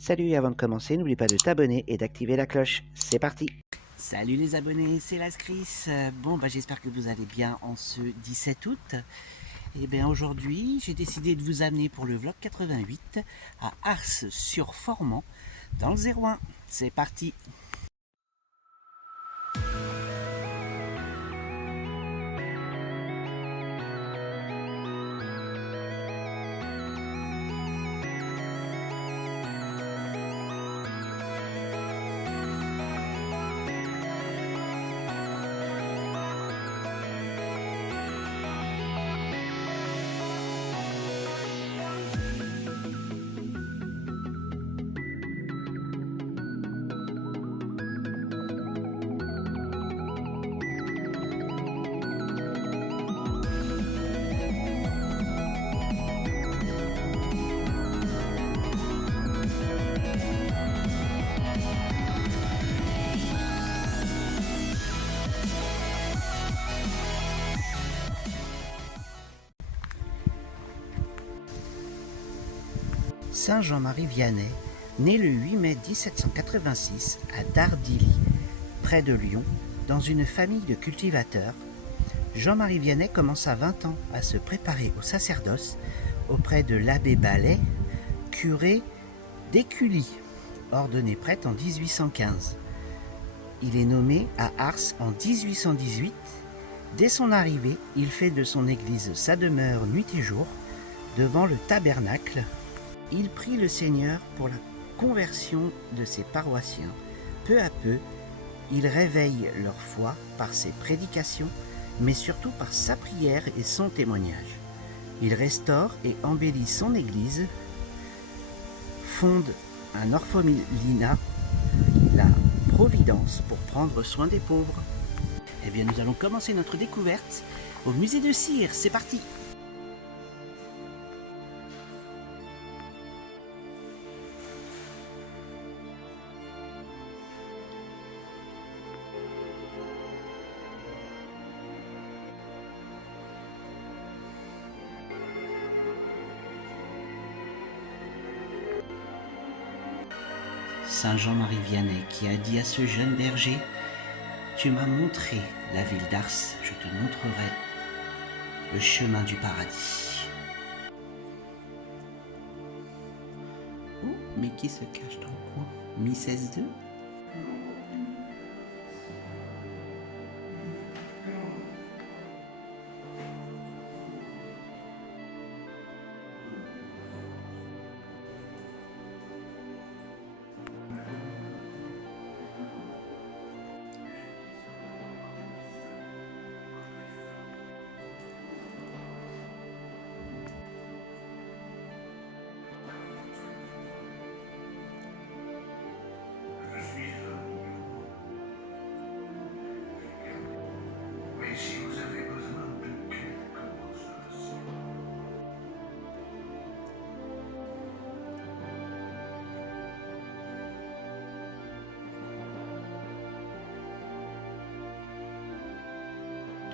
Salut, avant de commencer, n'oublie pas de t'abonner et d'activer la cloche. C'est parti! Salut les abonnés, c'est Lascris. J'espère que vous allez bien en ce 17 août. Et bien aujourd'hui, j'ai décidé de vous amener pour le vlog 88 à Ars-sur-Formant, dans le 01. C'est parti! Saint Jean-Marie Vianney, né le 8 mai 1786 à Dardilly, près de Lyon, dans une famille de cultivateurs, Jean-Marie Vianney commence à 20 ans à se préparer au sacerdoce auprès de l'abbé Ballet, curé d'Écully, ordonné prêtre en 1815. Il est nommé à Ars en 1818. Dès son arrivée, il fait de son église sa demeure nuit et jour, devant le tabernacle. Il prie le Seigneur pour la conversion de ses paroissiens. Peu à peu, il réveille leur foi par ses prédications, mais surtout par sa prière et son témoignage. Il restaure et embellit son église, fonde un orphelinat, la Providence, pour prendre soin des pauvres. Eh bien, nous allons commencer notre découverte au musée de Cire. C'est parti! Saint Jean-Marie Vianney qui a dit à ce jeune berger: « Tu m'as montré la ville d'Ars, je te montrerai le chemin du paradis. » Oh, mais qui se cache dans le coin? Miss S2?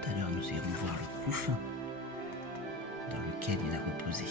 Tout à l'heure, nous irons voir le couffin dans lequel il a reposé.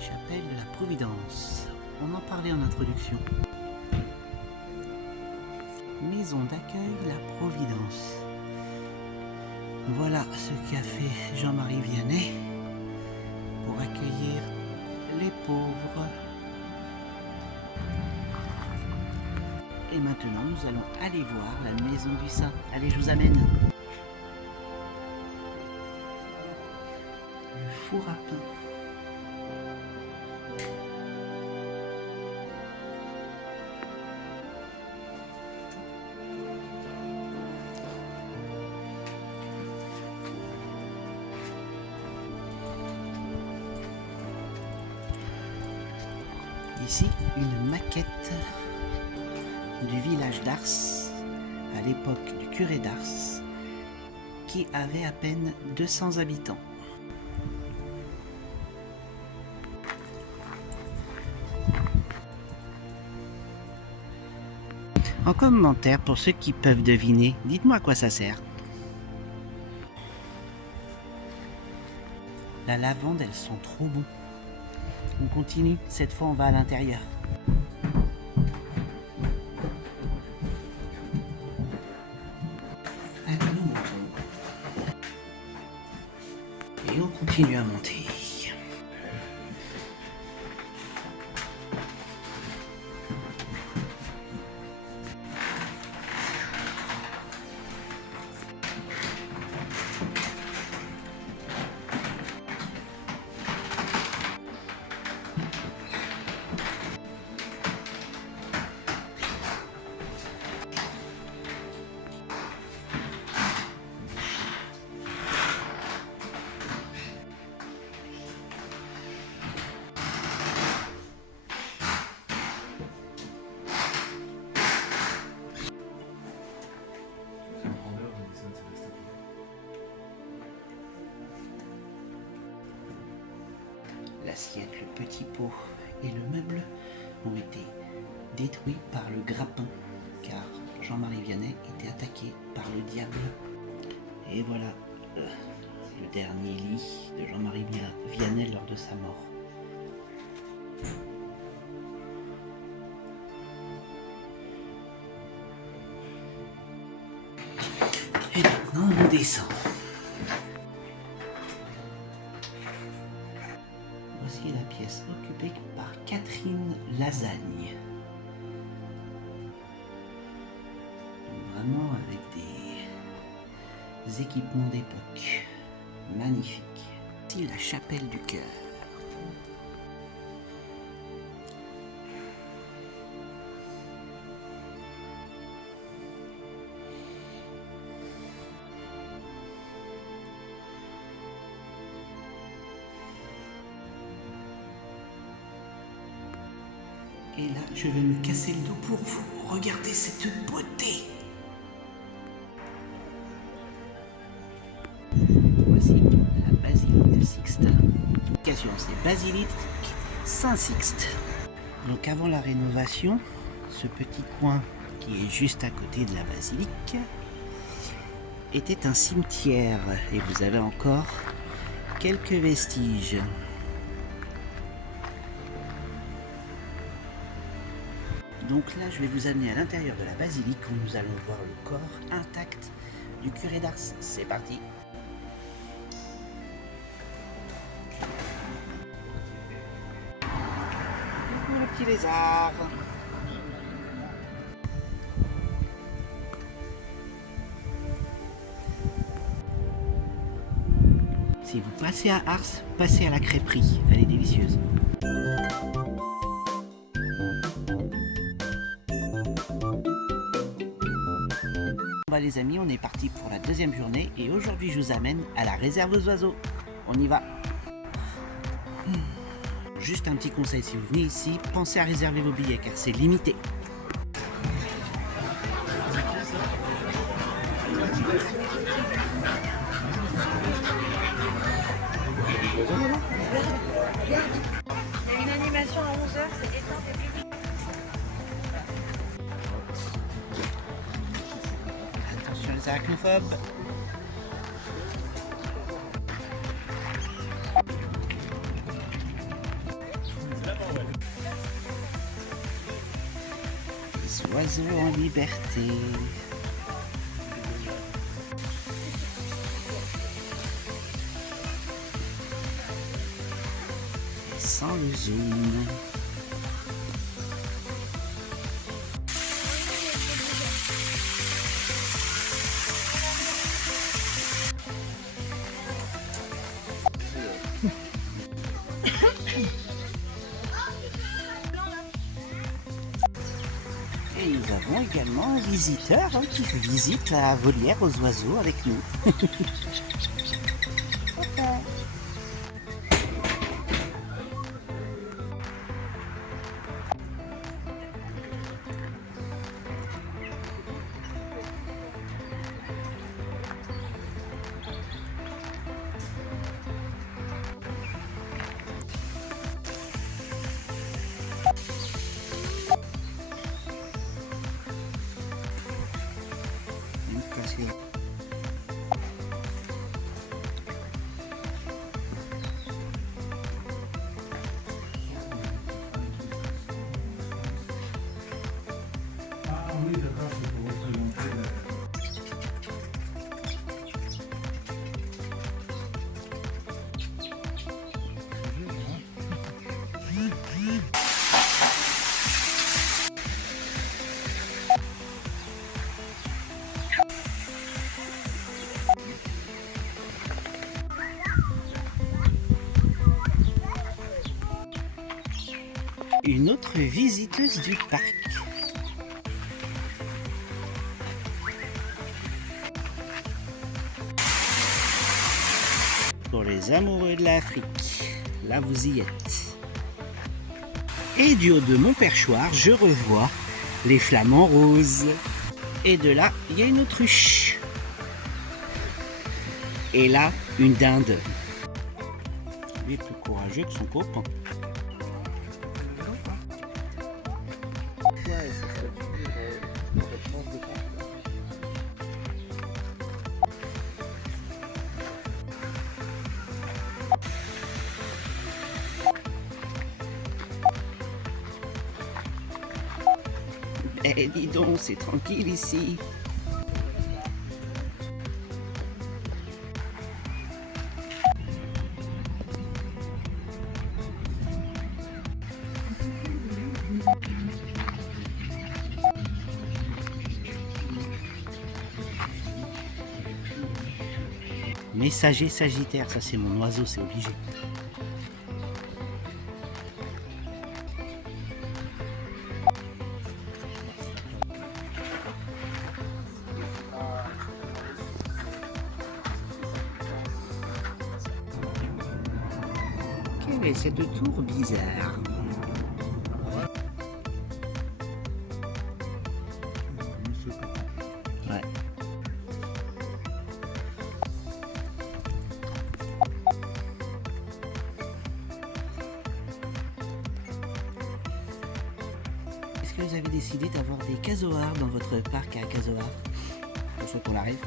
Chapelle de la Providence. On en parlait en introduction. Maison d'accueil La Providence. Voilà ce qu'a fait Jean-Marie Vianney pour accueillir les pauvres. Et maintenant, nous allons aller voir la maison du saint. Allez, je vous amène. Le four à pain. Ici, une maquette du village d'Ars, à l'époque du curé d'Ars, qui avait à peine 200 habitants. En commentaire, pour ceux qui peuvent deviner, dites-moi à quoi ça sert. La lavande, elles sont trop bon. On continue, cette fois on va à l'intérieur. Alors nous montons. Et on continue à monter. L'assiette, le petit pot et le meuble ont été détruits par le grappin, car Jean-Marie Vianney était attaqué par le diable. Et voilà le dernier lit de Jean-Marie Vianney lors de sa mort. Et maintenant on descend. Voici la pièce occupée par Catherine Lasagne. Donc vraiment avec des équipements d'époque magnifiques. Voici la chapelle du cœur. Et là, je vais me casser le dos pour vous. Regardez cette beauté. Voici la basilique de Sixte. L'occasion, c'est basilique Saint-Sixte. Donc avant la rénovation, ce petit coin qui est juste à côté de la basilique était un cimetière. Et vous avez encore quelques vestiges. Donc là, je vais vous amener à l'intérieur de la basilique où nous allons voir le corps intact du curé d'Ars. C'est parti. Coucou le petit lézard. Si vous passez à Ars, passez à la crêperie. Elle est délicieuse. Les amis, on est parti pour la deuxième journée et aujourd'hui je vous amène à la réserve aux oiseaux. On y va. Juste un petit conseil, si vous venez ici, pensez à réserver vos billets car c'est limité. Il y a une animation à 11h, c'est éteint et public. Attention les arachnophobes. Les oiseaux en liberté. Et sans le zoom. Et nous avons également un visiteur qui visite la volière aux oiseaux avec nous. autre visiteuse du parc. Pour les amoureux de l'Afrique, là vous y êtes. Et du haut de mon perchoir, je revois les flamants roses. Et de là, il y a une autruche. Et là, une dinde. Lui est plus courageux que son copain. Eh, dis donc, c'est tranquille ici. Messager Sagittaire, ça c'est mon oiseau, c'est obligé. Quelle est cette tour bizarre? Ouais. Est-ce que vous avez décidé d'avoir des casoars dans votre parc à casoars? Pour ceux qu'on arrive.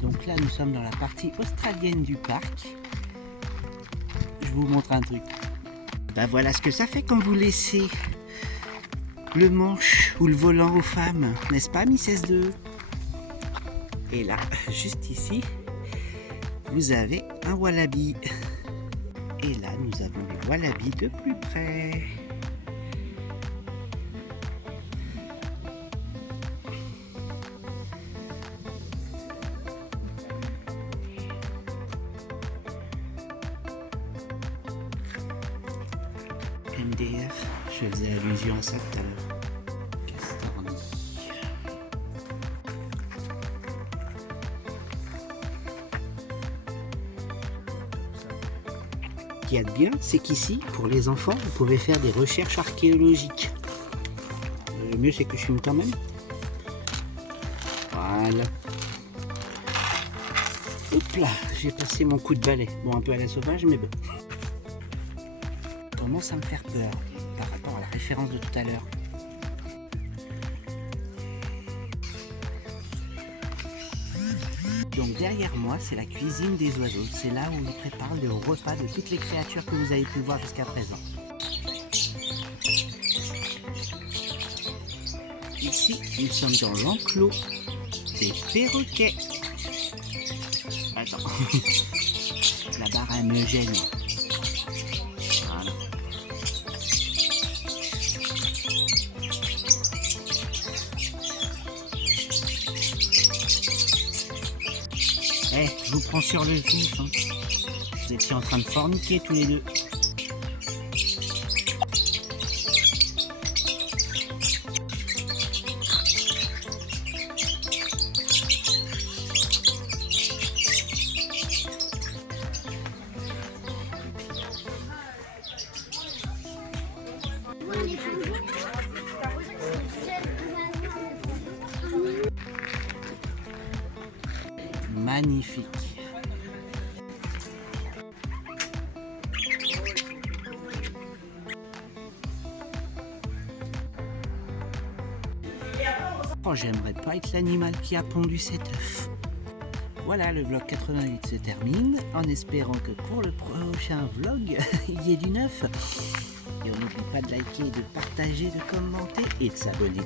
Donc là, nous sommes dans la partie australienne du parc. Je vous montre un truc. Ben voilà ce que ça fait quand vous laissez le manche ou le volant aux femmes, n'est-ce pas, Miss S2? Et là, juste ici, vous avez un wallaby. Et là, nous avons les wallabies de plus près. MDF, je faisais allusion à ça tout à l'heure. Castorni. Ce qu'il y a de bien, c'est qu'ici, pour les enfants, vous pouvez faire des recherches archéologiques. Le mieux, c'est que je filme quand même. Voilà. Hop là, j'ai passé mon coup de balai. Bon, un peu à la sauvage, mais bon. Commence à me faire peur par rapport à la référence de tout à l'heure. Donc derrière moi, c'est la cuisine des oiseaux. C'est là où on prépare le repas de toutes les créatures que vous avez pu voir jusqu'à présent. Ici, nous sommes dans l'enclos des perroquets. Attends, la barre elle me gêne. Voilà. Eh, je vous prends sur le vif, hein. Vous étiez en train de forniquer tous les deux. Magnifique. Oh, j'aimerais pas être l'animal qui a pondu cet œuf. Voilà, le vlog 88 se termine, en espérant que pour le prochain vlog, il y ait du neuf. Et on n'oublie pas de liker, de partager, de commenter et de s'abonner.